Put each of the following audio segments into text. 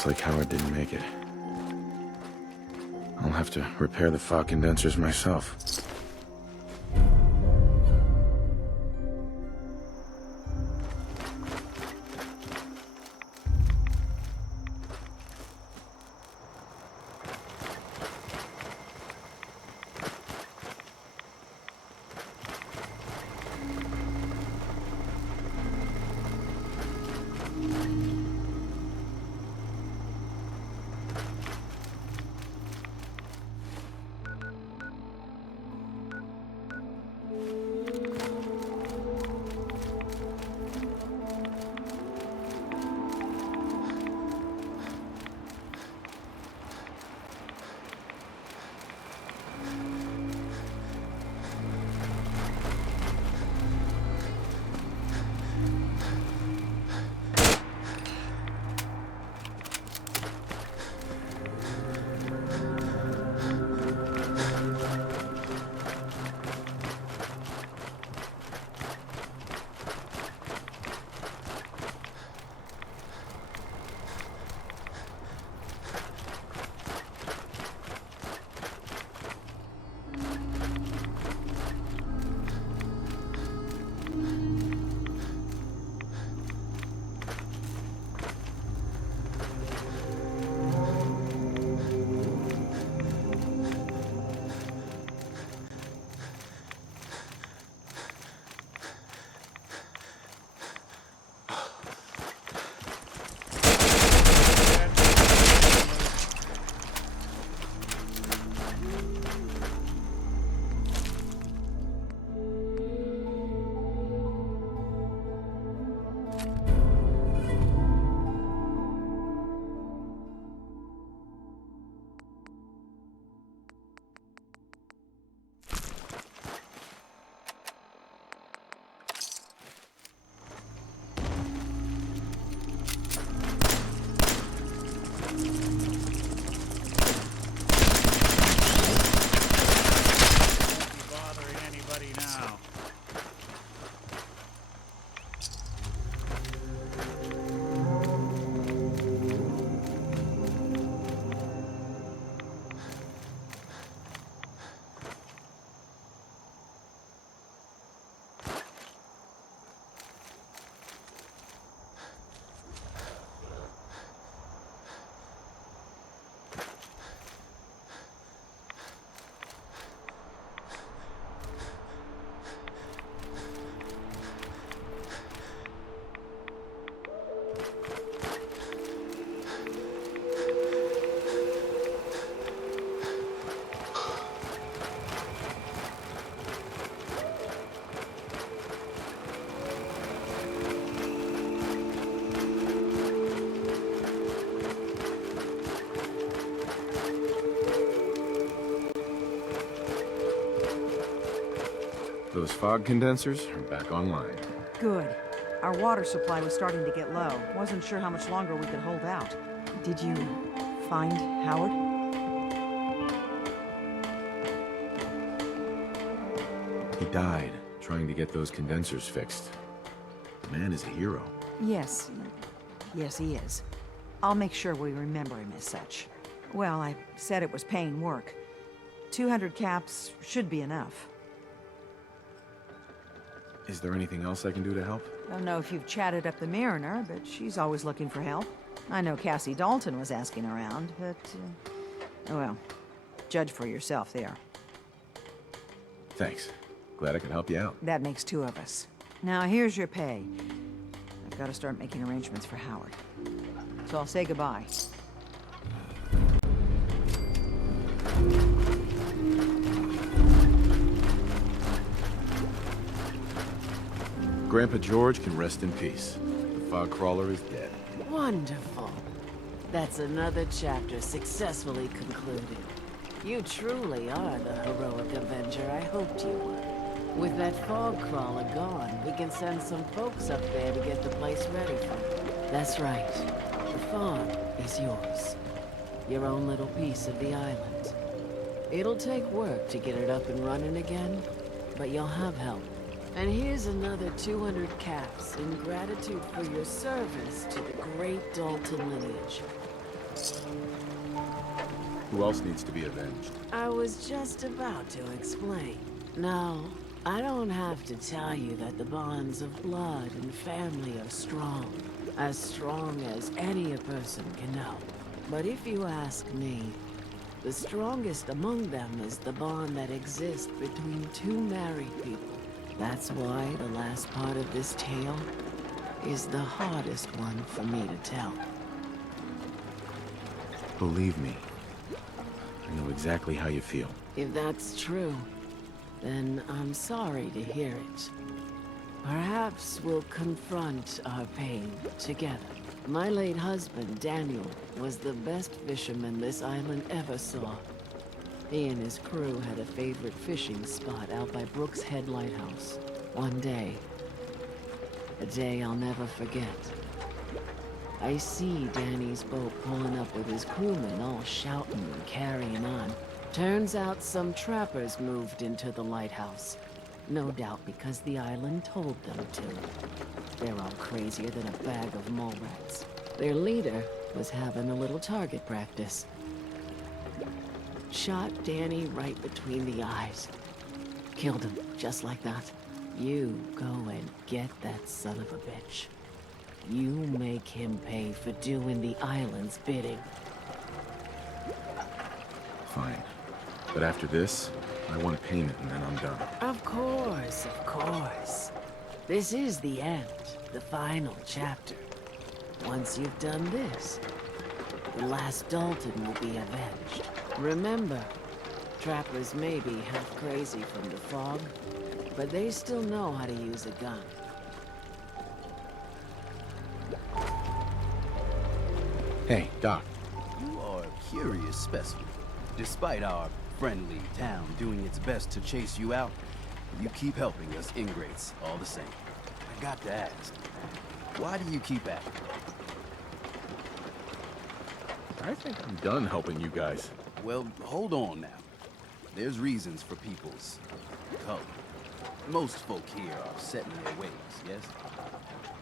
Looks like Howard didn't make it. I'll have to repair the fog condensers myself. Those fog condensers are back online. Good. Our water supply was starting to get low. Wasn't sure how much longer we could hold out. Did you find Howard? He died trying to get those condensers fixed. The man is a hero. Yes. Yes, he is. I'll make sure we remember him as such. Well, I said it was paying work. 200 caps should be enough. Is there anything else I can do to help? Don't know if you've chatted up the Mariner, but she's always looking for help. I know Cassie Dalton was asking around, but... well, judge for yourself there. Thanks. Glad I could help you out. That makes two of us. Now, here's your pay. I've got to start making arrangements for Howard. So I'll say goodbye. Grandpa George can rest in peace. The fog crawler is dead. Wonderful. That's another chapter successfully concluded. You truly are the heroic Avenger I hoped you were. With that fog crawler gone, we can send some folks up there to get the place ready for you. That's right. The farm is yours. Your own little piece of the island. It'll take work to get it up and running again, but you'll have help. And here's another 200 caps in gratitude for your service to the great Dalton lineage. Who else needs to be avenged? I was just about to explain. No, I don't have to tell you that the bonds of blood and family are strong. As strong as any a person can know. But if you ask me, the strongest among them is the bond that exists between two married people. That's why the last part of this tale is the hardest one for me to tell. Believe me, I know exactly how you feel. If that's true, then I'm sorry to hear it. Perhaps we'll confront our pain together. My late husband, Daniel, was the best fisherman this island ever saw. He and his crew had a favorite fishing spot out by Brooks Head Lighthouse. One day, a day I'll never forget, I see Danny's boat pulling up with his crewmen all shouting and carrying on. Turns out some trappers moved into the lighthouse. No doubt because the island told them to. They're all crazier than a bag of mole rats. Their leader was having a little target practice. Shot Danny right between the eyes. Killed him, just like that. You go and get that son of a bitch. You make him pay for doing the island's bidding. Fine. But after this, I want payment and then I'm done. Of course, of course. This is the end, the final chapter. Once you've done this, the last Dalton will be avenged. Remember, trappers may be half crazy from the fog, but they still know how to use a gun. Hey, Doc. You are a curious specimen. Despite our friendly town doing its best to chase you out, you keep helping us ingrates all the same. I got to ask, why do you keep at it? I think I'm done helping you guys. Well, hold on now. There's reasons for people's color. Most folk here are set in their ways, yes?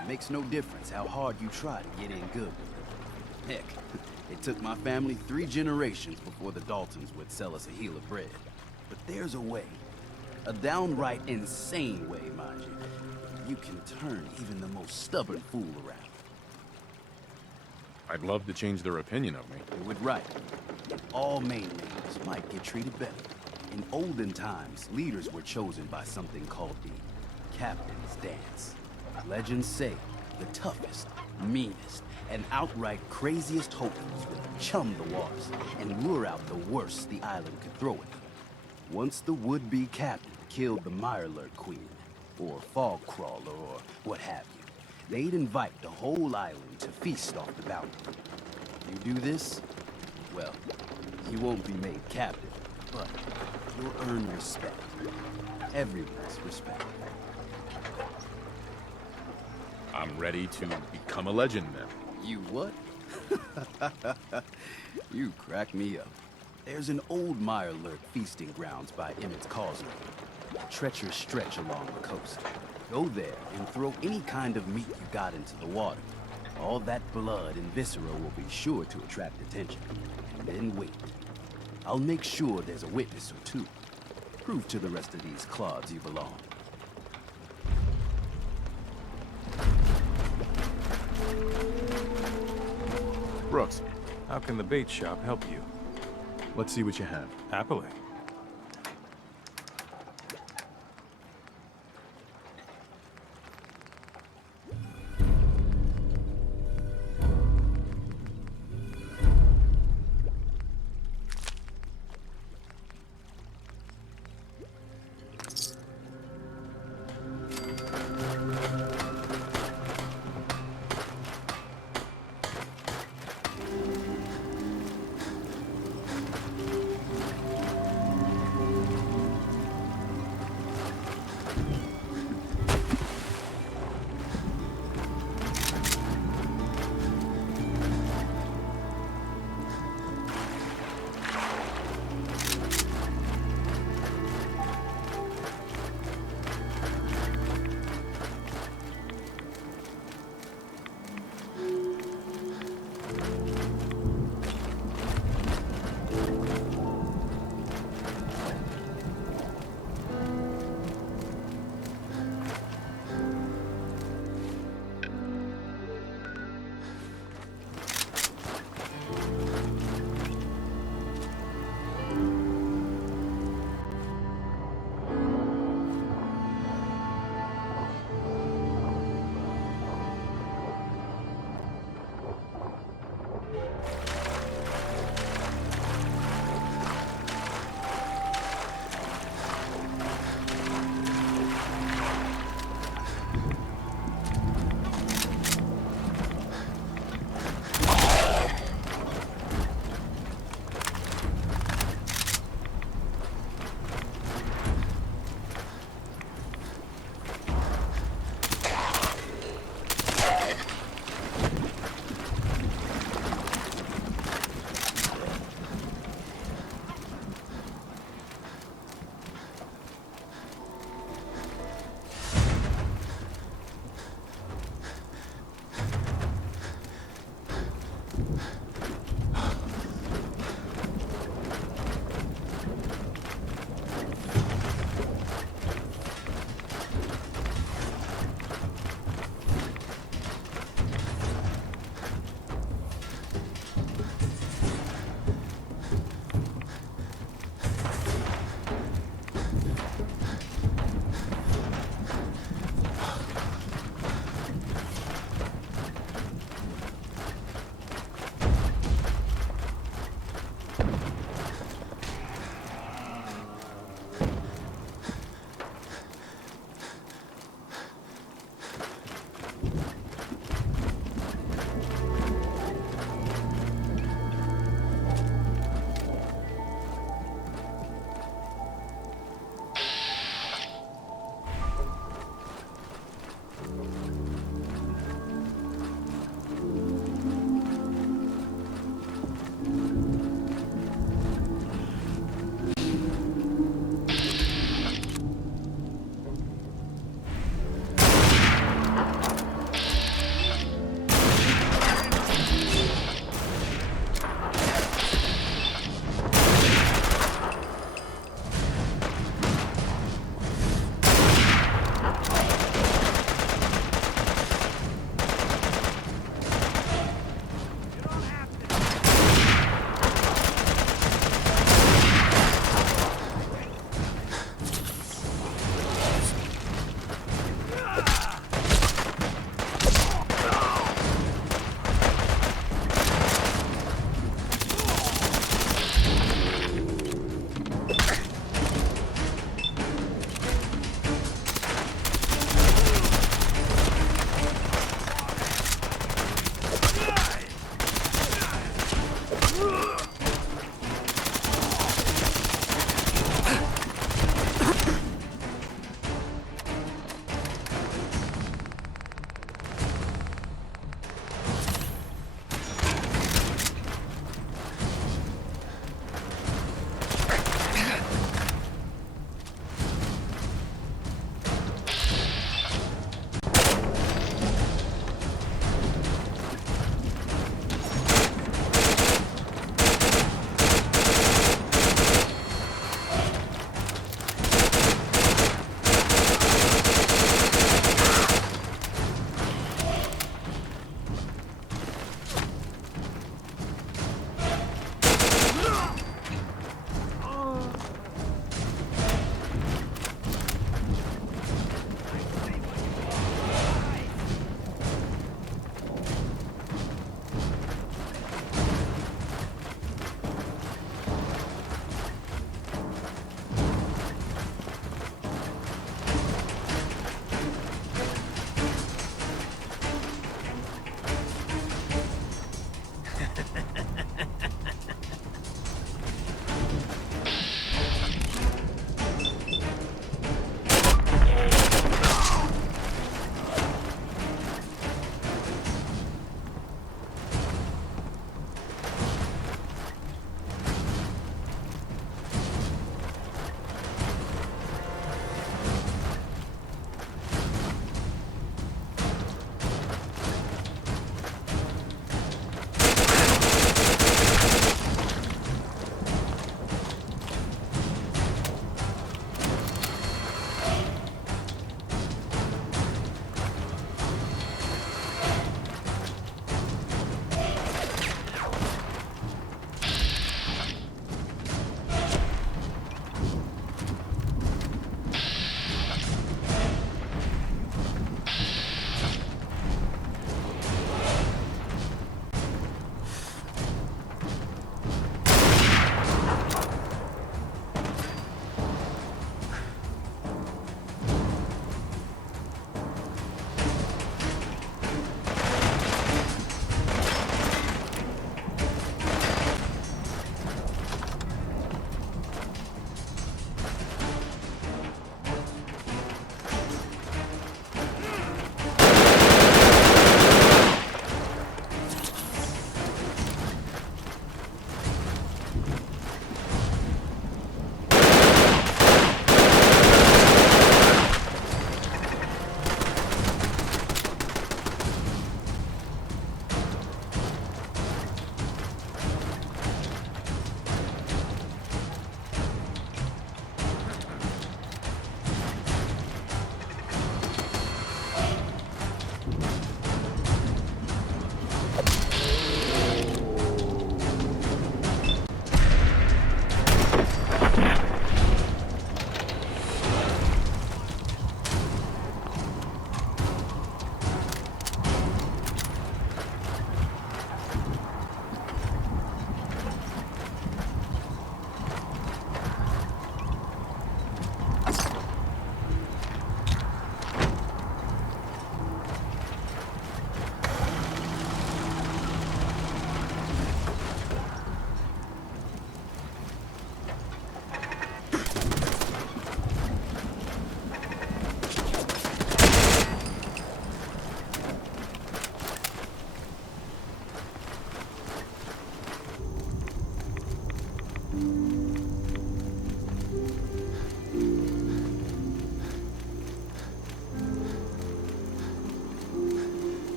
It makes no difference how hard you try to get in good with them. Heck, it took my family 3 generations before the Daltons would sell us a heel of bread. But there's a way. A downright insane way, mind you. You can turn even the most stubborn fool around. I'd love to change their opinion of me. You would right. All main leaders might get treated better. In olden times, leaders were chosen by something called the Captain's Dance. Legends say the toughest, meanest, and outright craziest hopefuls would chum the waters and lure out the worst the island could throw at them. Once the would-be captain killed the Mirelurk Queen, or Fog Crawler, or what have you, they'd invite the whole island to feast off the bounty. You do this, well, you won't be made captain, but you'll earn respect. Everyone's respect. I'm ready to become a legend then. You what? You crack me up. There's an old Mirelurk feasting grounds by Emmett's Causeway. A treacherous stretch along the coast. Go there and throw any kind of meat you got into the water. All that blood and viscera will be sure to attract attention. And then wait. I'll make sure there's a witness or two. Prove to the rest of these clods you belong. Brooks, How can the bait shop help you? let's see what you have. Happily.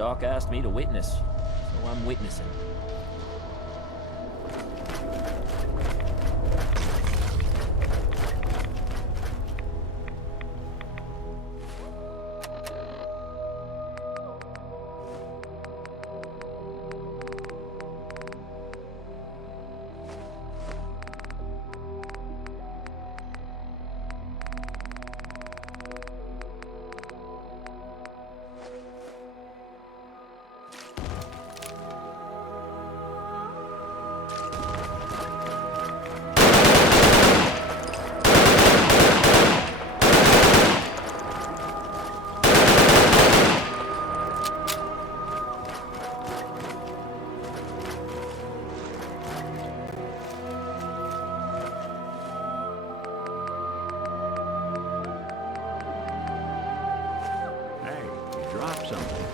Doc asked me to witness, so I'm witnessing. Hey, you dropped something.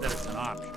That it's an option.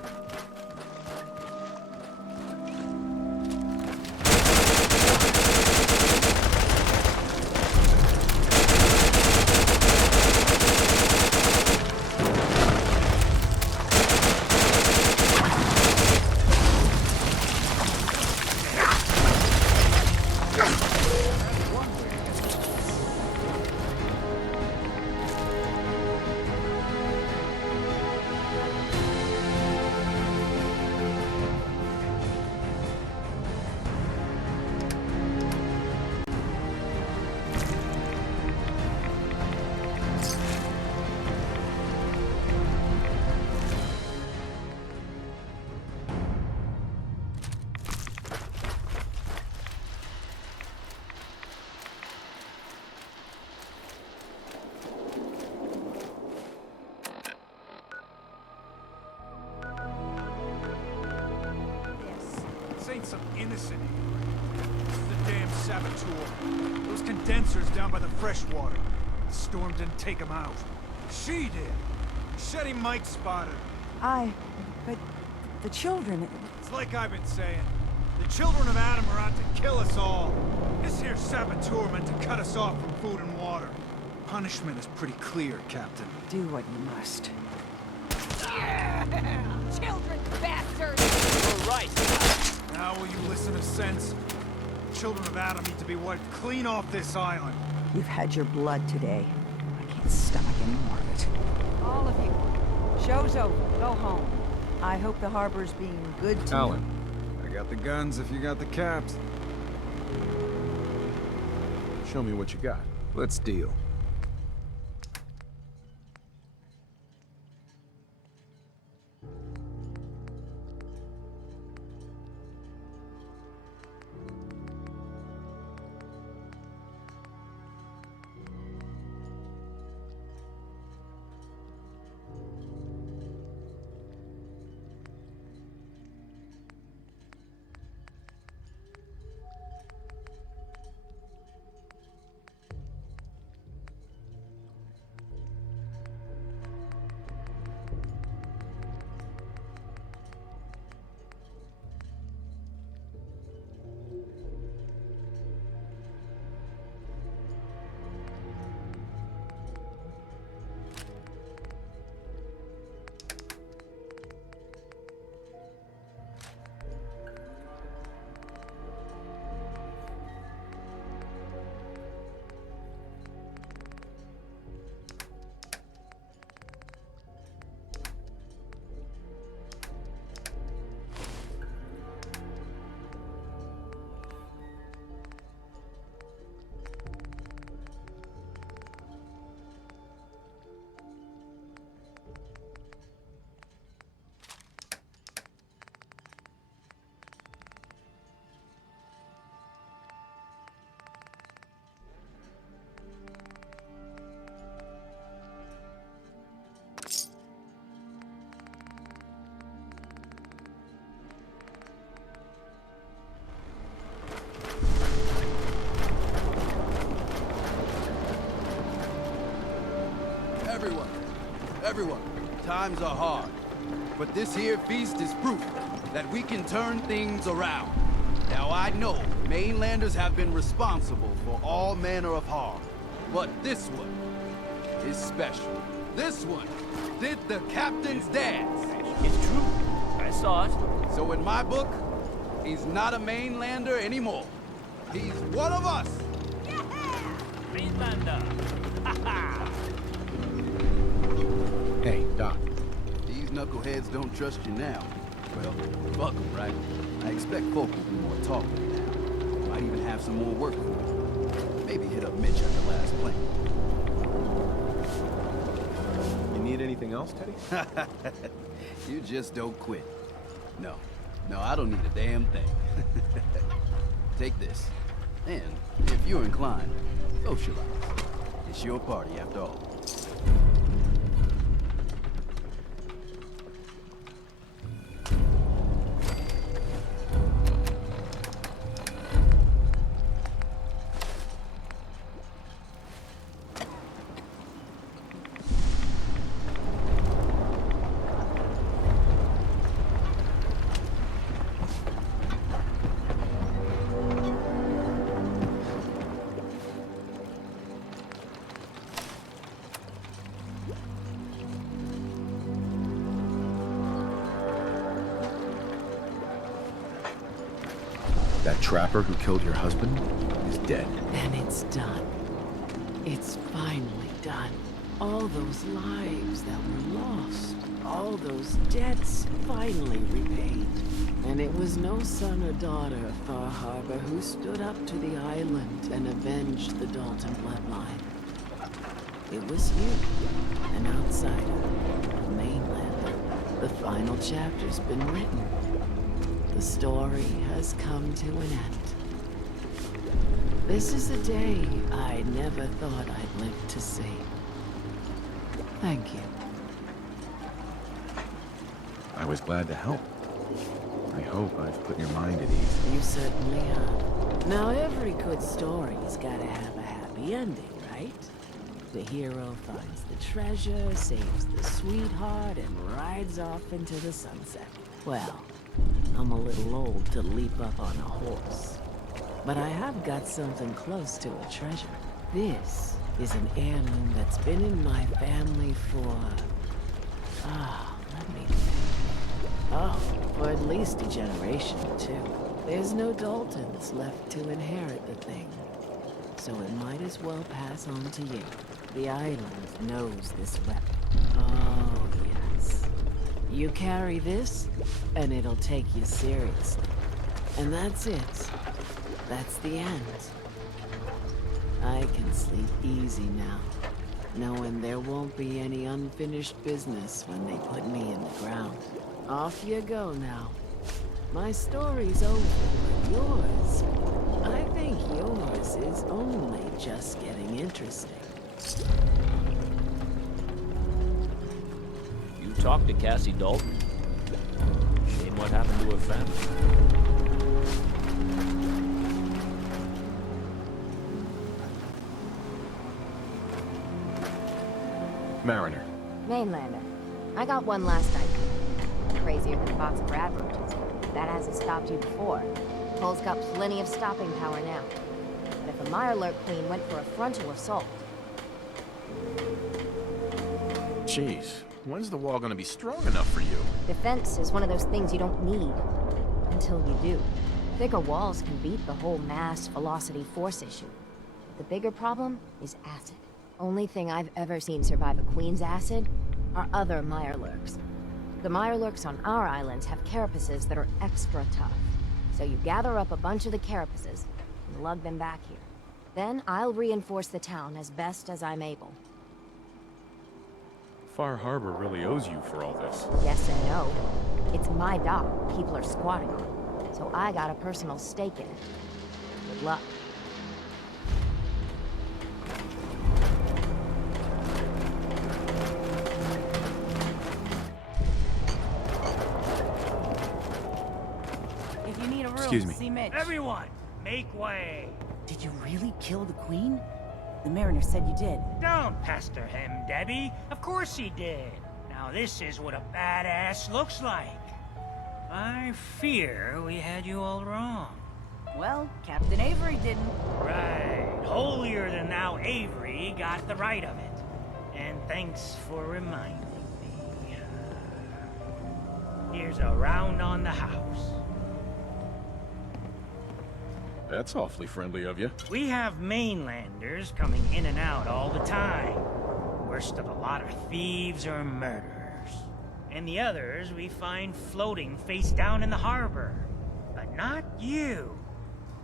This ain't some innocent idiot. This is the damn saboteur. Those condensers down by the freshwater. The storm didn't take them out. She did. Shetty Mike spotted her. But the children... It's like I've been saying. The children of Adam are out to kill us all. This here saboteur meant to cut us off from food and water. Punishment is pretty clear, Captain. Do what you must. Children, bastards! You're right. Now will you listen to sense? The children of Adam need to be wiped clean off this island. You've had your blood today. I can't stomach any more of it. All of you. Show's over. Go home. I hope the harbor's being good to Alan, I got the guns if you got the caps. Show me what you got. Let's deal. Everyone, times are hard. But this here feast is proof that we can turn things around. Now I know mainlanders have been responsible for all manner of harm. But this one is special. This one did the captain's dance. It's true. I saw it. So in my book, he's not a mainlander anymore. He's one of us. Mainlander. Ha ha! Hey, Doc. These knuckleheads don't trust you now. Well, fuck 'em, right? I expect folk will be more talkative now. Might even have some more work for you. Maybe hit up Mitch at the last plane. You need anything else, Teddy? You just don't quit. No, I don't need a damn thing. Take this. And, if you're inclined, socialize. It's your party after all. That trapper who killed your husband is dead. And it's done. It's finally done. All those lives that were lost, all those debts finally repaid. And it was no son or daughter of Far Harbor who stood up to the island and avenged the Dalton bloodline. It was you, an outsider, a mainlander. The final chapter's been written. The story has come to an end. This is a day I never thought I'd live to see. Thank you. I was glad to help. I hope I've put your mind at ease. You certainly have. Now, every good story's gotta have a happy ending, right? The hero finds the treasure, saves the sweetheart, and rides off into the sunset. Well, I'm a little old to leap up on a horse. But I have got something close to a treasure. This is an heirloom that's been in my family for... let me think. For at least a generation or two. There's no Daltons left to inherit the thing. So it might as well pass on to you. The island knows this weapon. Oh, yes. You carry this, and it'll take you seriously. And that's it. That's the end. I can sleep easy now, knowing there won't be any unfinished business when they put me in the ground. Off you go now. My story's over, but yours, I think yours is only just getting interesting. You talked to Cassie Dalton. Shame what happened to her family. Mariner. Mainlander. I got one last night. Crazier than a box of rat roaches. That hasn't stopped you before. Hull's got plenty of stopping power now. But if a Mirelurk Queen went for a frontal assault... Jeez, when's the wall gonna be strong enough for you? Defense is one of those things you don't need. Until you do. Thicker walls can beat the whole mass, velocity, force issue. The bigger problem is acid. Only thing I've ever seen survive a Queen's acid are other Mirelurks. The Mirelurks on our islands have carapaces that are extra tough. So you gather up a bunch of the carapaces and lug them back here. Then I'll reinforce the town as best as I'm able. Far Harbor really owes you for all this. Yes and no. It's my dock people are squatting on. So I got a personal stake in it. Good luck. Excuse me. Everyone, make way! Did you really kill the Queen? The mariner said you did. Don't pester him, Debbie. Of course he did. Now this is what a badass looks like. I fear we had you all wrong. Well, Captain Avery didn't. Right. Holier than thou Avery got the right of it. And thanks for reminding me. Here's a round on the house. That's awfully friendly of you. We have mainlanders coming in and out all the time. Worst of the lot are thieves or murderers. And the others we find floating face down in the harbor. But not you.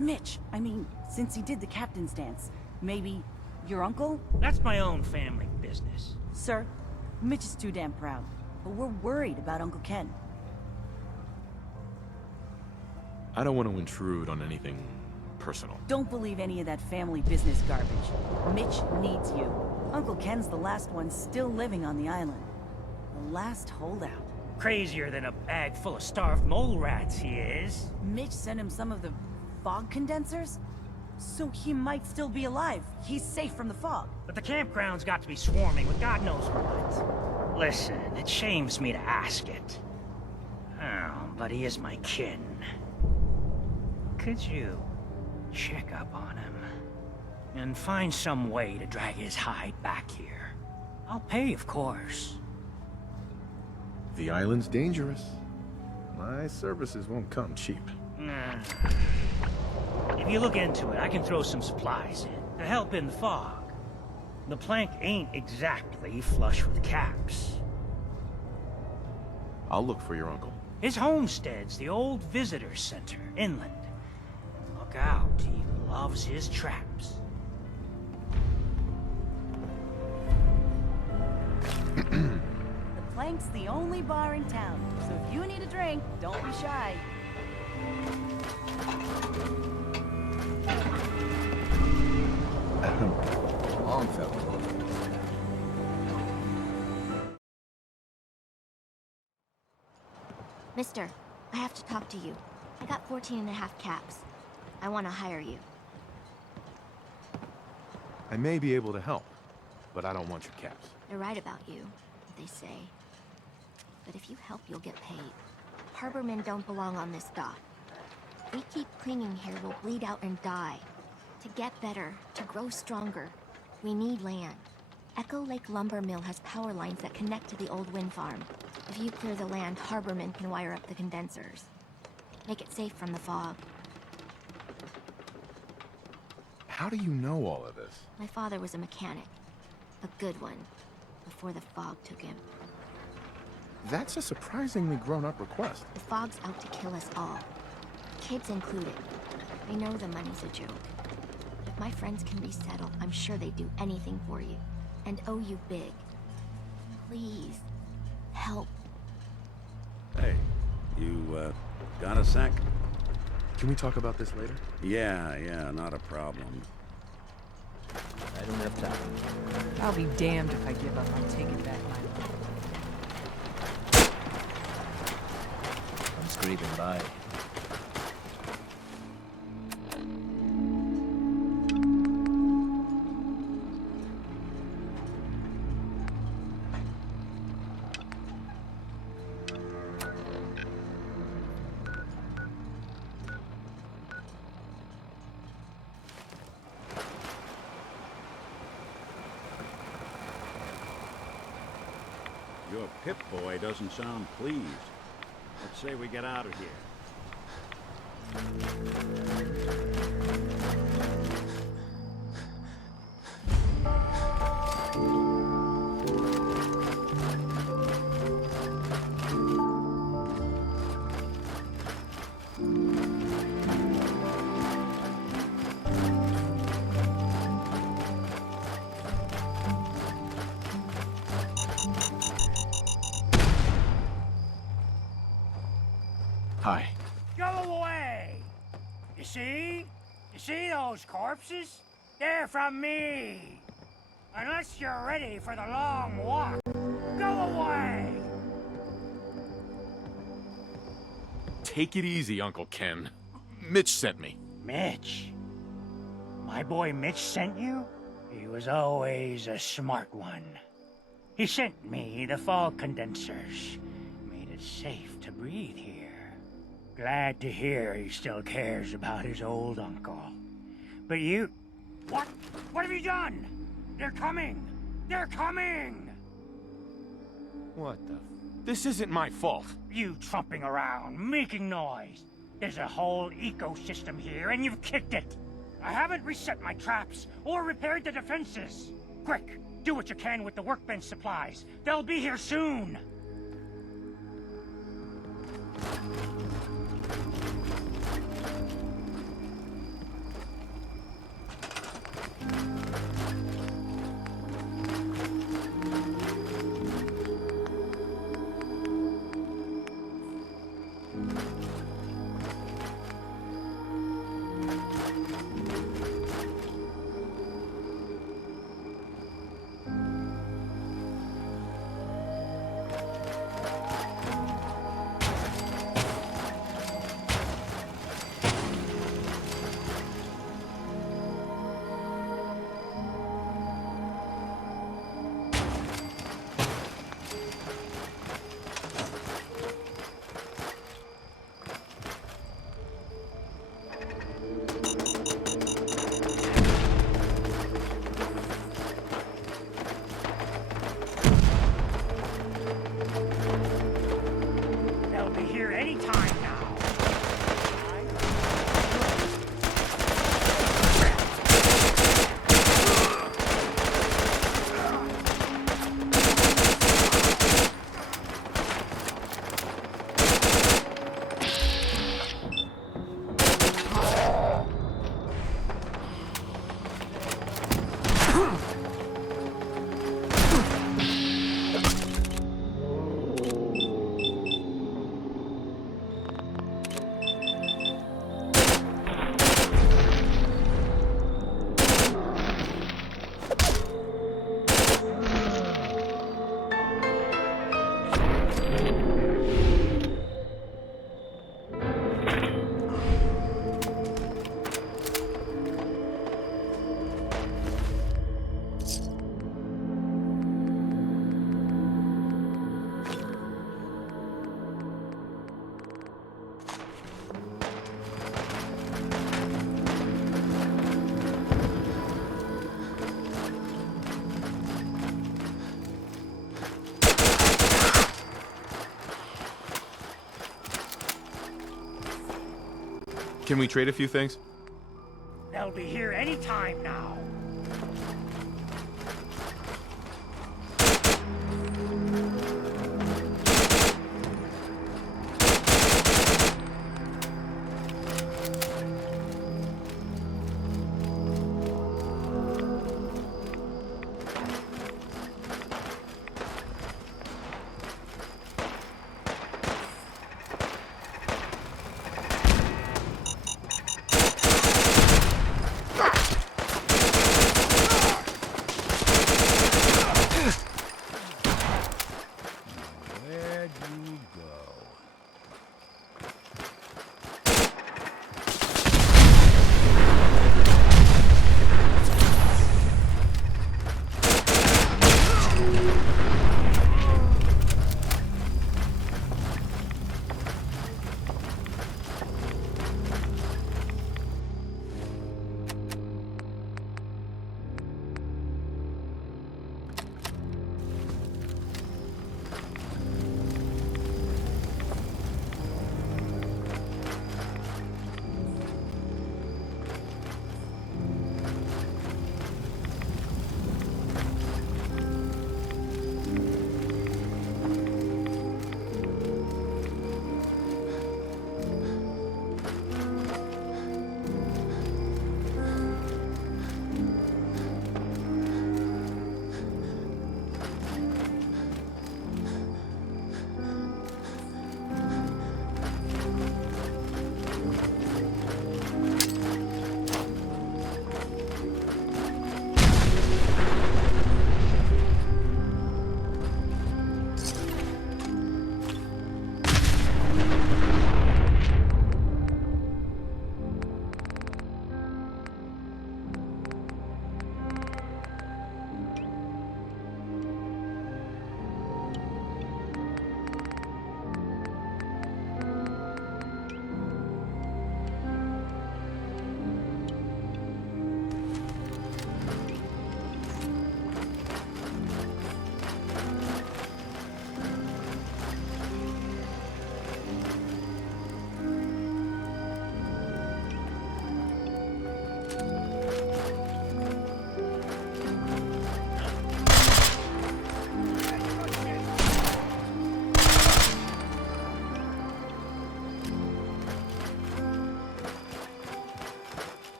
Mitch, I mean, since he did the captain's dance, maybe your uncle? That's my own family business. Sir, Mitch is too damn proud, but we're worried about Uncle Ken. I don't want to intrude on anything personal. Don't believe any of that family business garbage. Mitch needs you. Uncle Ken's the last one still living on the island. The last holdout. Crazier than a bag full of starved mole rats, he is. Mitch sent him some of the fog condensers? So he might still be alive. He's safe from the fog. But the campground's got to be swarming with God knows what. Listen, it shames me to ask it. Oh, but he is my kin. Could you check up on him and find some way to drag his hide back here? I'll pay, of course. The island's dangerous. My services won't come cheap. If you look into it, I can throw some supplies in to help in the fog. The plank ain't exactly flush with caps. I'll look for your uncle. His homestead's the old visitor center, inland. Look out, he loves his traps. The Plank's the only bar in town, so if you need a drink, don't be shy. Long fella. Mister, I have to talk to you. I got 14 and a half caps. I want to hire you. I may be able to help, but I don't want your caps. They're right about you, they say. But if you help, you'll get paid. Harbormen don't belong on this dock. If we keep clinging here, we'll bleed out and die. To get better, to grow stronger, we need land. Echo Lake Lumber Mill has power lines that connect to the old wind farm. If you clear the land, Harbormen can wire up the condensers. Make it safe from the fog. How do you know all of this? My father was a mechanic. A good one. Before the fog took him. That's a surprisingly grown-up request. The fog's out to kill us all. Kids included. I know the money's a joke. If my friends can resettle, I'm sure they'd do anything for you. And owe you big. Please. Help. Hey, you, got a sec? Can we talk about this later? Yeah, not a problem. I don't have time. I'll be damned if I give up on taking back my land. I'm scraping by. Your Pip-Boy doesn't sound pleased. Let's say we get out of here. Hi. Go away! You see? You see those corpses? They're from me! Unless you're ready for the long walk. Go away! Take it easy, Uncle Ken. Mitch sent me. Mitch? My boy Mitch sent you? He was always a smart one. He sent me the fog condensers. Made it safe to breathe here. Glad to hear he still cares about his old uncle. But you... What? What have you done? They're coming! They're coming! What the... This isn't my fault. You trumping around, making noise. There's a whole ecosystem here, and you've kicked it. I haven't reset my traps or repaired the defenses. Quick, do what you can with the workbench supplies. They'll be here soon. Can we trade a few things? They'll be here any time now.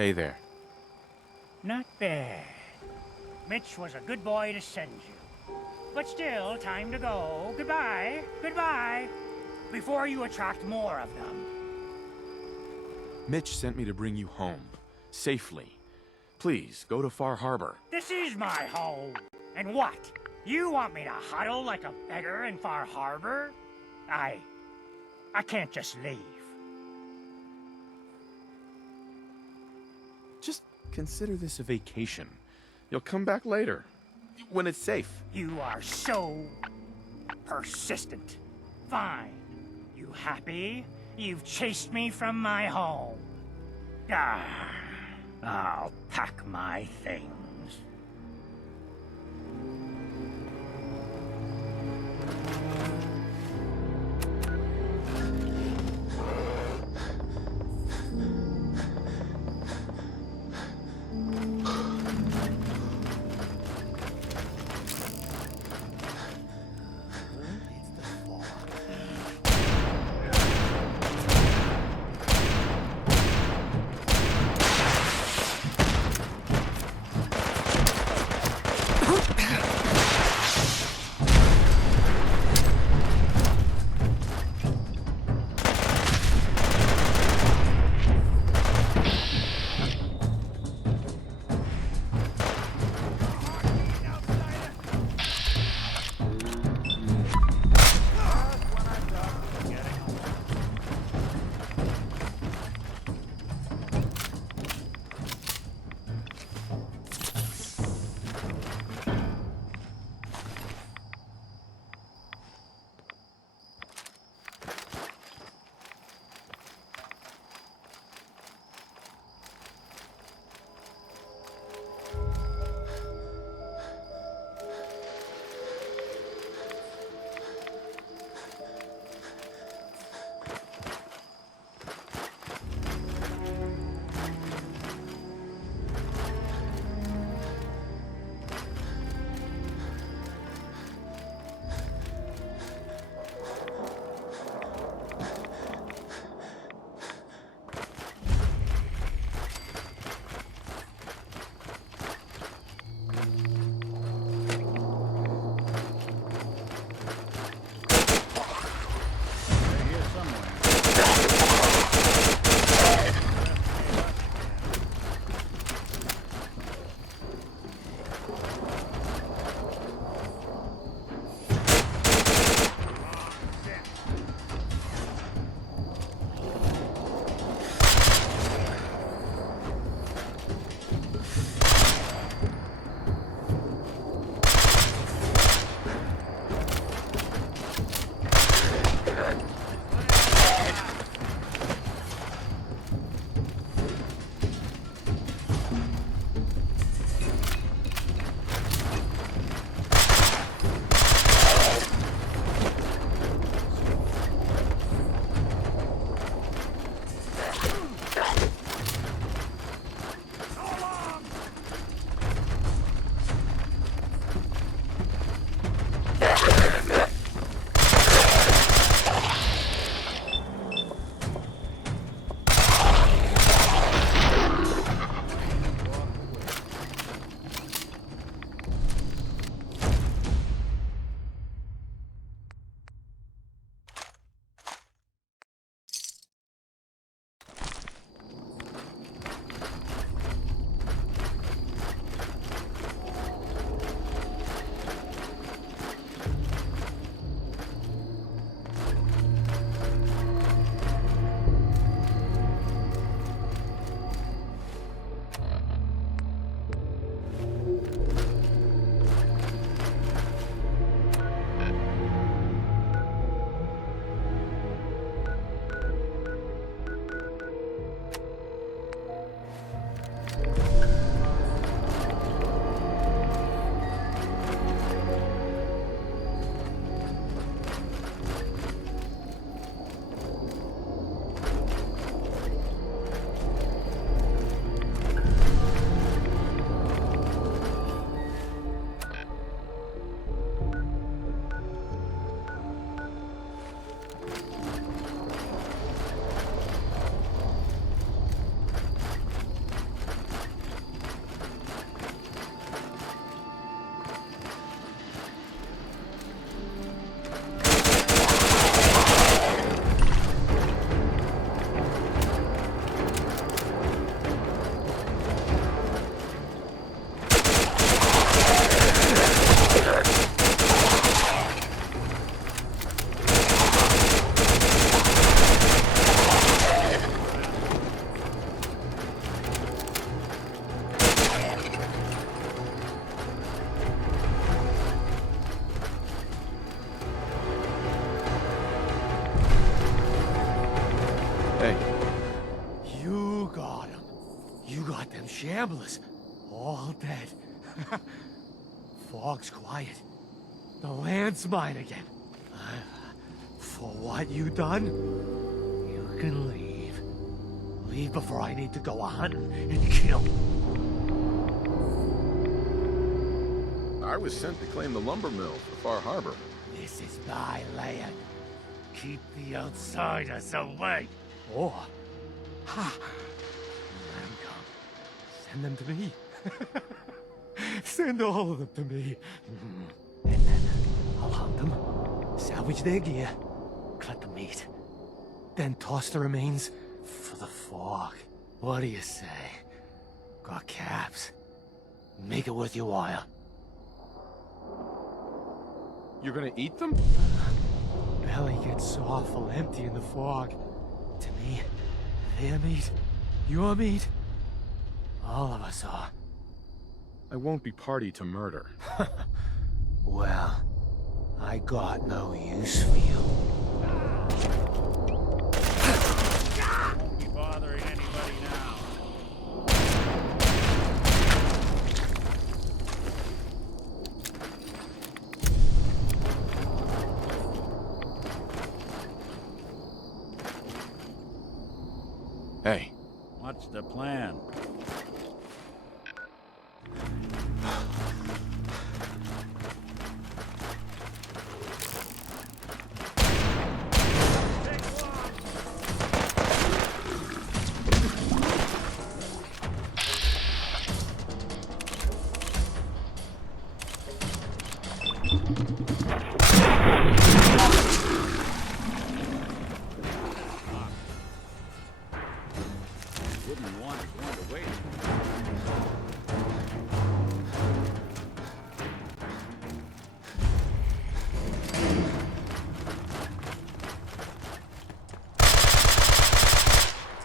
Hey there. Not bad. Mitch was a good boy to send you. But still, time to go. Goodbye. Goodbye. Before you attract more of them. Mitch sent me to bring you home. Safely. Please, go to Far Harbor. This is my home. And what? You want me to huddle like a beggar in Far Harbor? I can't just leave. Just consider this a vacation. You'll come back later, when it's safe. You are so persistent. Fine. You happy? You've chased me from my home. I'll pack my things. Hey, You got him. You got them shamblers. All dead. Fog's quiet. The land's mine again. For what you done, you can leave. Leave before I need to go hunting and kill. I was sent to claim the lumber mill for Far Harbor. This is my land. Keep the outsiders away. Or, ha! Let them come. Send them to me. Send all of them to me. And then I'll hunt them, salvage their gear, cut the meat, then toss the remains for the fog. What do you say? Got caps. Make it worth your while. You're gonna eat them? Belly gets so awful empty in the fog. To me, their meat, your meat, all of us are. I won't be party to murder. Well, I got no use for you. Won't be bothering anybody now. hey. What's the plan? Wouldn't want it going to waste.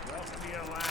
Welcome to your lab.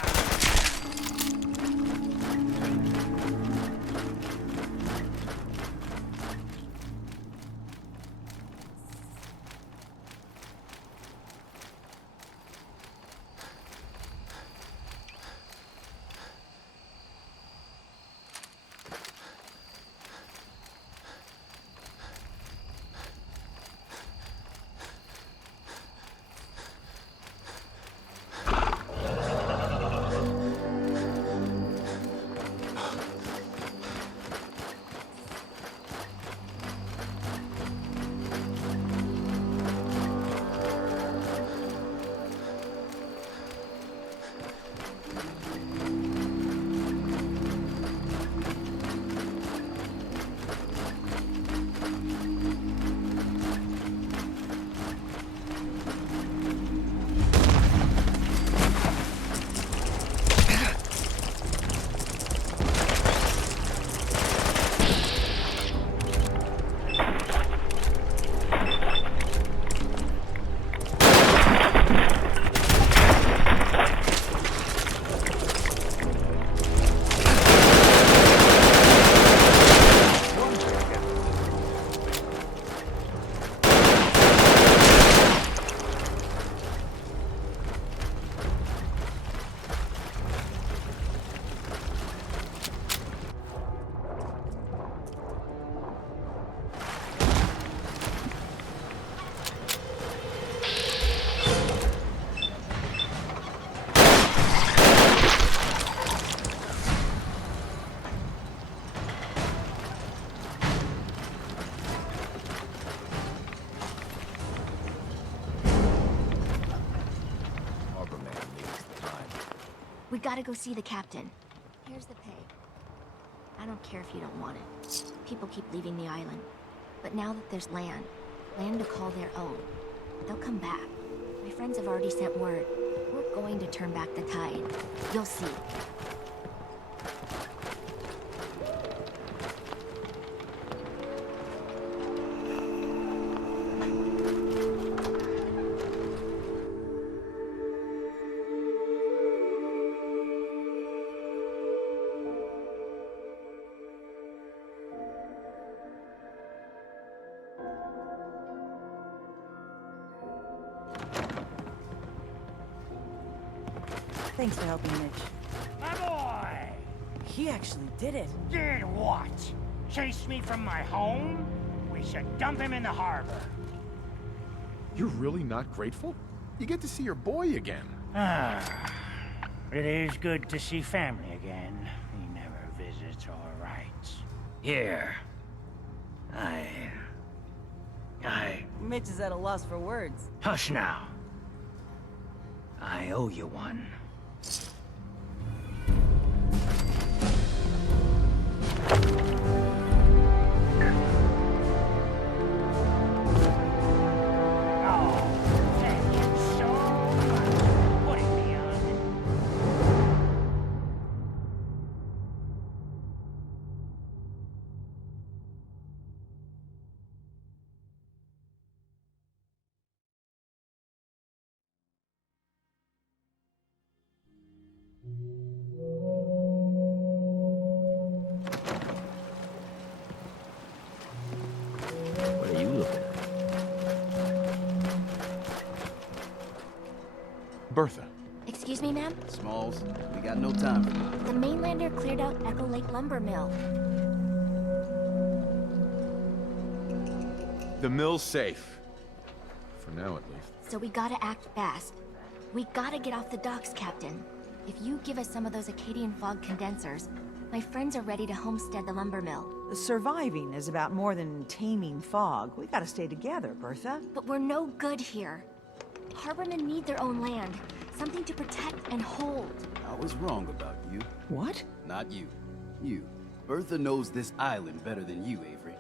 We gotta go see the captain. Here's the pay. I don't care if you don't want it. People keep leaving the island. But now that there's land to call their own, they'll come back. My friends have already sent word. We're going to turn back the tide. You'll see. Thanks for helping, Mitch. My boy! He actually did it. Did what? Chased me from my home? We should dump him in the harbor. You're really not grateful? You get to see your boy again. Ah, it is good to see family again. He never visits or writes. Here. Mitch is at a loss for words. Hush now. I owe you one. What are you looking at? Bertha. Excuse me, ma'am? Smalls, we got no time for that. The mainlander cleared out Echo Lake Lumber Mill. The mill's safe. For now, at least. So we gotta act fast. We gotta get off the docks, Captain. If you give us some of those Acadian fog condensers, my friends are ready to homestead the lumber mill. Surviving is about more than taming fog. We gotta stay together, Bertha. But we're no good here. Harbormen need their own land. Something to protect and hold. I was wrong about you. What? Not you. You. Bertha knows this island better than you, Avery.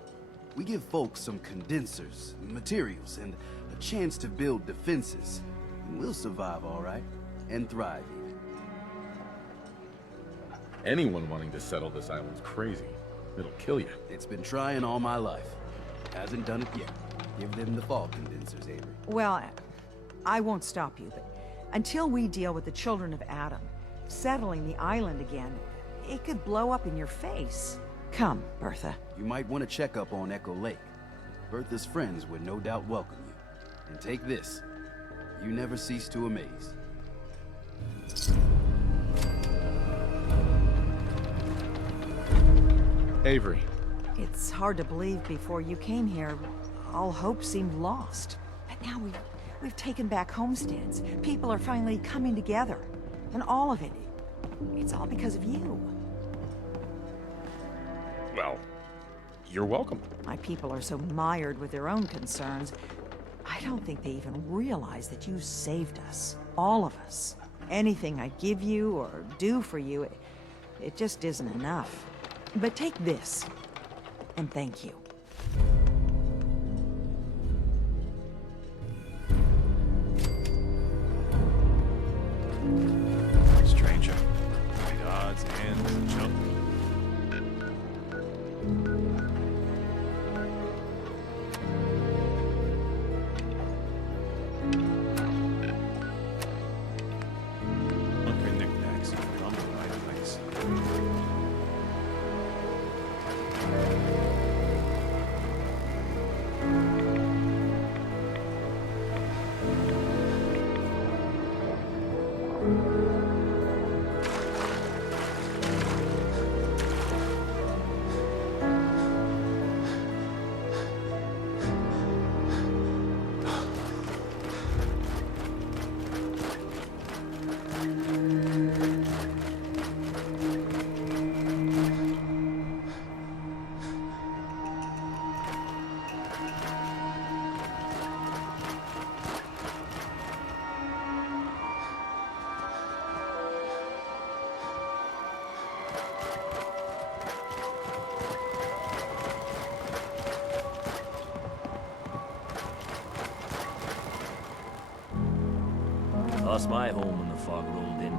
We give folks some condensers, materials, and a chance to build defenses. And we'll survive, all right? And thrive, even. Anyone wanting to settle this island's crazy. It'll kill you. It's been trying all my life. Hasn't done it yet. Give them the fog condensers, Avery. Well, I won't stop you, but until we deal with the children of Adam, settling the island again, it could blow up in your face. Come, Bertha. You might want to check up on Echo Lake. Bertha's friends would no doubt welcome you. And take this. You never cease to amaze. Avery. It's hard to believe before you came here, all hope seemed lost. But now we've taken back homesteads. People are finally coming together. And all of it, it's all because of you. Well, you're welcome. My people are so mired with their own concerns, I don't think they even realize that you saved us. All of us. Anything I give you or do for you, it just isn't enough. But take this, and thank you. Stranger. Great odds and jump. Bunker knickknacks and come to the right place. Lost my home when the fog rolled in.